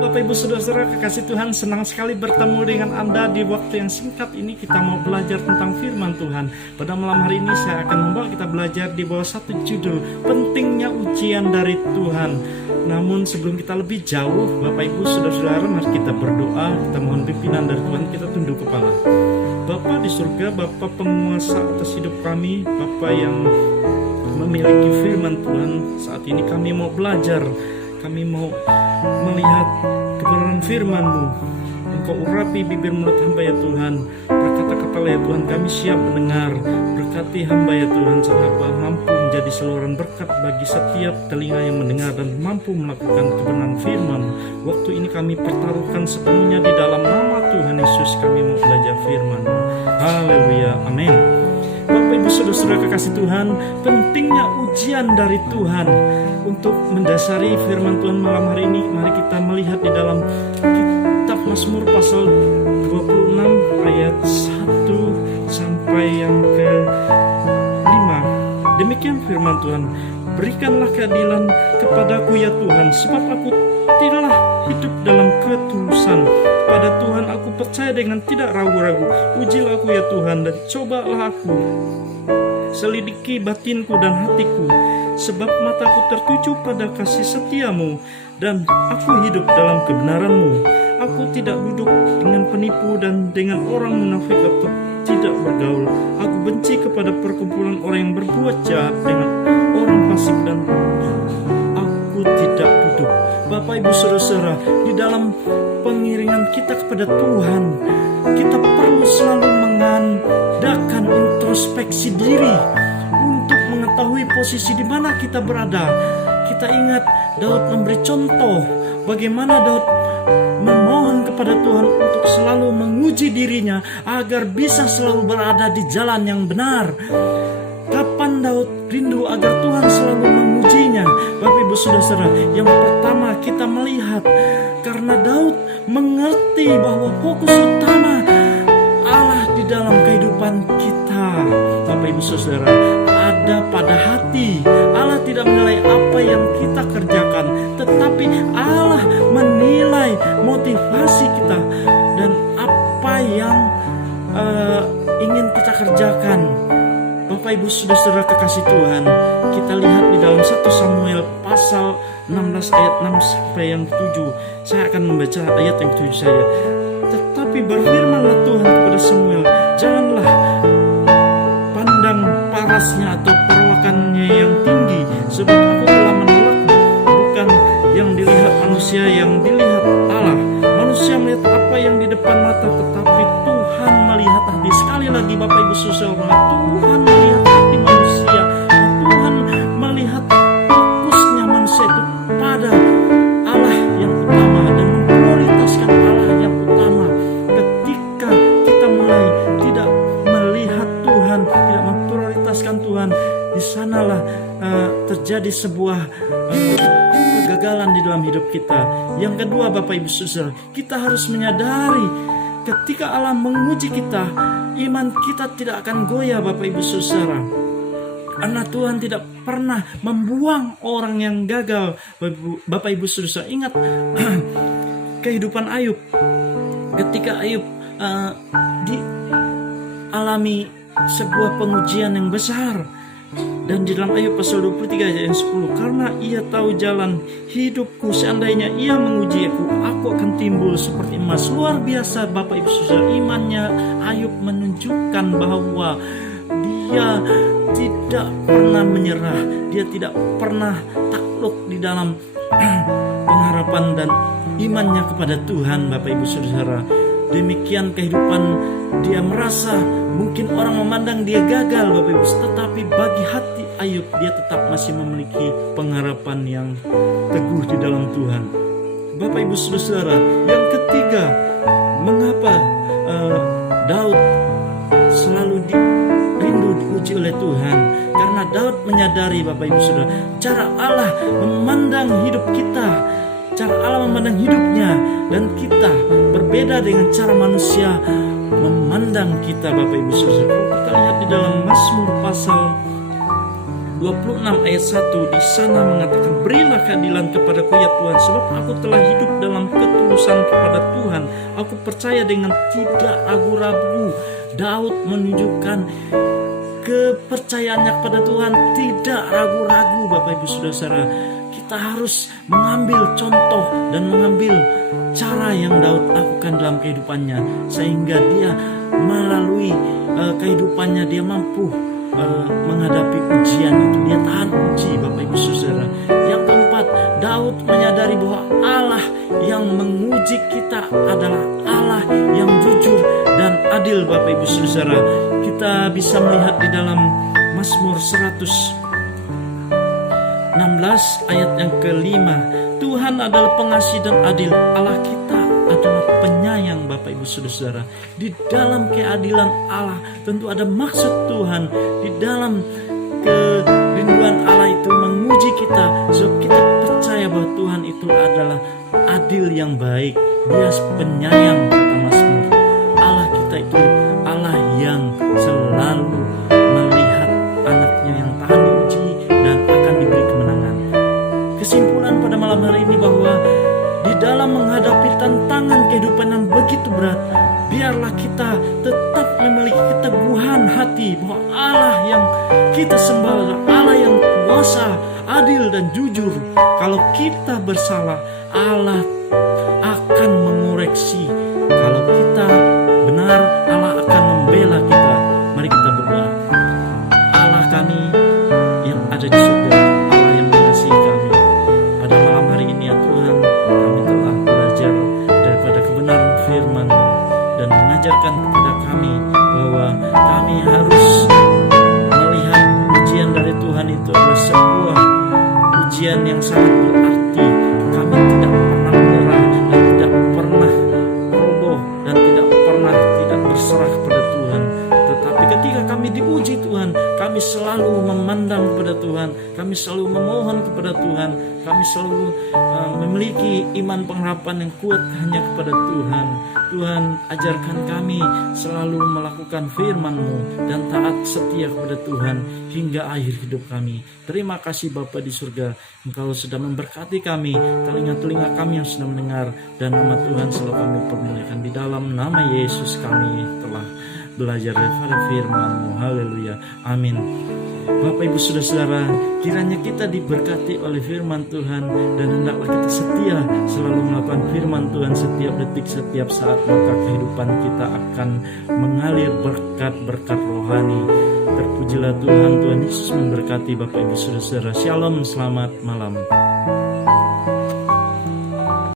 Bapak Ibu Saudara-saudara kekasih Tuhan, senang sekali bertemu dengan Anda di waktu yang singkat ini. Kita mau belajar tentang firman Tuhan. Pada malam hari ini saya akan membawa kita belajar di bawah satu judul, pentingnya ujian dari Tuhan. Namun sebelum kita lebih jauh, Bapak Ibu Saudara-saudara, mari kita berdoa. Kita mohon pimpinan dari Tuhan, kita tunduk kepala. Bapa di surga, Bapa penguasa atas hidup kami, Bapa yang memiliki firman Tuhan, saat ini kami mau belajar. Kami mau melihat kebenaran firman-Mu. Engkau urapi bibir mulut hamba ya Tuhan. Berkata-katalah ya Tuhan, kami siap mendengar. Berkati hamba ya Tuhan, sehingga mampu menjadi saluran berkat bagi setiap telinga yang mendengar dan mampu melakukan kebenaran firman. Waktu ini kami pertaruhkan sepenuhnya di dalam nama Tuhan Yesus. Kami mau belajar firman. Haleluya, amin. Bapak Ibu Saudara-saudara kekasih Tuhan, pentingnya ujian dari Tuhan. Untuk mendasari firman Tuhan malam hari ini, mari kita melihat di dalam kitab Mazmur pasal 26 ayat 1 sampai yang ke-5. Demikian firman Tuhan, berikanlah keadilan kepadaku ya Tuhan, sebab aku tidaklah hidup dalam ketulusan. Pada Tuhan aku percaya dengan tidak ragu-ragu. Ujilah aku ya Tuhan dan cobalah aku. Selidiki batinku dan hatiku, sebab mataku tertuju pada kasih setiamu, dan aku hidup dalam kebenaranmu. Aku tidak duduk dengan penipu dan dengan orang munafik atau tidak bergaul. Aku benci kepada perkumpulan orang yang berbuat jahat, dengan orang fasik, dan aku tidak duduk. Bapak Ibu Saudara-saudara, di dalam pengiringan kita kepada Tuhan, kita perlu selalu mengadakan introspeksi diri untuk mengetahui posisi di mana kita berada. Kita ingat Daud memberi contoh bagaimana Daud memohon kepada Tuhan untuk selalu menguji dirinya agar bisa selalu berada di jalan yang benar. Kapan Daud rindu agar Tuhan selalu mengujinya? Bapak Ibu Saudara, yang pertama kita melihat karena Daud mengerti bahwa fokus utama Allah di dalam kehidupan kita, Bapak Ibu Saudara, ada pada hati. Allah tidak menilai apa yang kita kerjakan, tetapi Allah menilai motivasi kita dan apa yang ingin kita kerjakan. Bapak Ibu Saudara kekasih Tuhan, kita lihat di dalam 1 Samuel pasal 16 ayat 6 sampai yang 7. Saya akan membaca ayat yang 7 saja. Tetapi berfirmanlah Tuhan kepada Samuel, janganlah pandang parasnya atau perawakannya yang tinggi, sebab aku telah menolakmu. Bukan yang dilihat manusia, yang dilihat Allah. Manusia melihat apa yang di depan mata, tetapi Tuhan melihat hati. Sekali lagi Bapak Ibu Saudara, Tuhan melihat hati manusia. Tuhan melihat fokusnya manusia itu pada Allah yang utama dan memprioritaskan Allah yang utama. Ketika kita mulai tidak melihat Tuhan, tidak memprioritaskan Tuhan, di sanalah terjadi sebuah kegagalan di dalam hidup kita. Yang kedua Bapak Ibu Saudara, kita harus menyadari ketika Allah menguji kita, iman kita tidak akan goyah Bapak Ibu Saudara. Karena Tuhan tidak pernah membuang orang yang gagal. Bapak Ibu Saudara, ingat kehidupan Ayub. Ketika Ayub dialami sebuah pengujian yang besar. Dan di dalam Ayub pasal 23 ayat 10, karena ia tahu jalan hidupku, seandainya ia menguji aku akan timbul seperti emas. Luar biasa Bapak Ibu Saudara, imannya Ayub menunjukkan bahwa dia tidak pernah menyerah, dia tidak pernah takluk di dalam pengharapan dan imannya kepada Tuhan. Bapak Ibu Saudara, demikian kehidupan dia merasa mungkin orang memandang dia gagal Bapak Ibu, tetapi bagi hati Ayub dia tetap masih memiliki pengharapan yang teguh di dalam Tuhan. Bapak Ibu Saudara, yang ketiga, mengapa Daud selalu rindu diuji oleh Tuhan? Karena Daud menyadari Bapak Ibu Saudara, cara Allah memandang hidup kita, cara Allah memandang hidupnya dan kita berbeda dengan cara manusia memandang kita Bapak Ibu Saudara. Kita lihat di dalam Mazmur pasal 26 ayat 1, di sana mengatakan, berilah keadilan kepadaku ya Tuhan, sebab aku telah hidup dalam ketulusan. kepada Tuhan. Aku percaya dengan tidak ragu-ragu Daud menunjukkan kepercayaannya kepada Tuhan, tidak ragu-ragu. Bapak Ibu Saudara, kita harus mengambil contoh dan mengambil cara yang Daud lakukan dalam kehidupannya, sehingga dia melalui kehidupannya dia mampu menghadapi ujian itu. Dia tahan uji, Bapak Ibu Saudara. Yang keempat, Daud menyadari bahwa Allah yang menguji kita adalah Allah yang jujur dan adil. Bapak Ibu Saudara, kita bisa melihat di dalam Mazmur 116 ayat yang kelima, Tuhan adalah pengasih dan adil, Allah kita adalah penyayang. Bapak Ibu Saudara, di dalam keadilan Allah tentu ada maksud Tuhan. Di dalam kerinduan Allah itu menguji kita, sebab kita percaya bahwa Tuhan itu adalah adil yang baik. Dia penyayang, kata Mazmur. Allah kita itu Allah yang selalu melihat anaknya yang tahan diuji dan akan diberi kemenangan. Kesimpulan pada malam hari ini bahwa di dalam menghadapi tantangan kehidupan yang begitu berat, biarlah kita tetap memiliki keteguhan hati bahwa Allah yang kita sembah adalah Allah yang kuasa, adil dan jujur. Kalau kita bersalah, Allah akan mengoreksi. Kalau kita benar, Allah akan membela kita. Mari kita berdoa. Allah kami yang ada di surga, Allah yang mengasihi kami, pada malam hari ini ya Tuhan, kami telah belajar daripada kebenaran firman dan mengajarkan kepada kami bahwa kami harus melihat ujian dari Tuhan itu adalah sebuah ujian yang sangat berarti. Kami tidak pernah menyerah dan tidak pernah roboh dan tidak pernah tidak berserah kepada Tuhan. Tetapi ketika kami diuji Tuhan, kami selalu memandang kepada Tuhan, kami selalu memohon kepada Tuhan, kami selalu memiliki iman pengharapan yang kuat hanya kepada Tuhan. Tuhan, ajarkan kami selalu melakukan firman-Mu dan taat setia kepada Tuhan hingga akhir hidup kami. Terima kasih Bapa di surga, Engkau sudah memberkati kami, telinga-telinga kami yang sudah mendengar, dan nama Tuhan selalu kami permuliakan. Di dalam nama Yesus kami telah belajar daripada firman-Mu. Haleluya. Amin. Bapak Ibu Saudara, kiranya kita diberkati oleh firman Tuhan, dan hendaklah kita setia selalu melakukan firman Tuhan setiap detik, setiap saat, maka kehidupan kita akan mengalir berkat-berkat rohani. Terpujilah Tuhan. Tuhan Yesus memberkati Bapak Ibu Saudara. Shalom, selamat malam.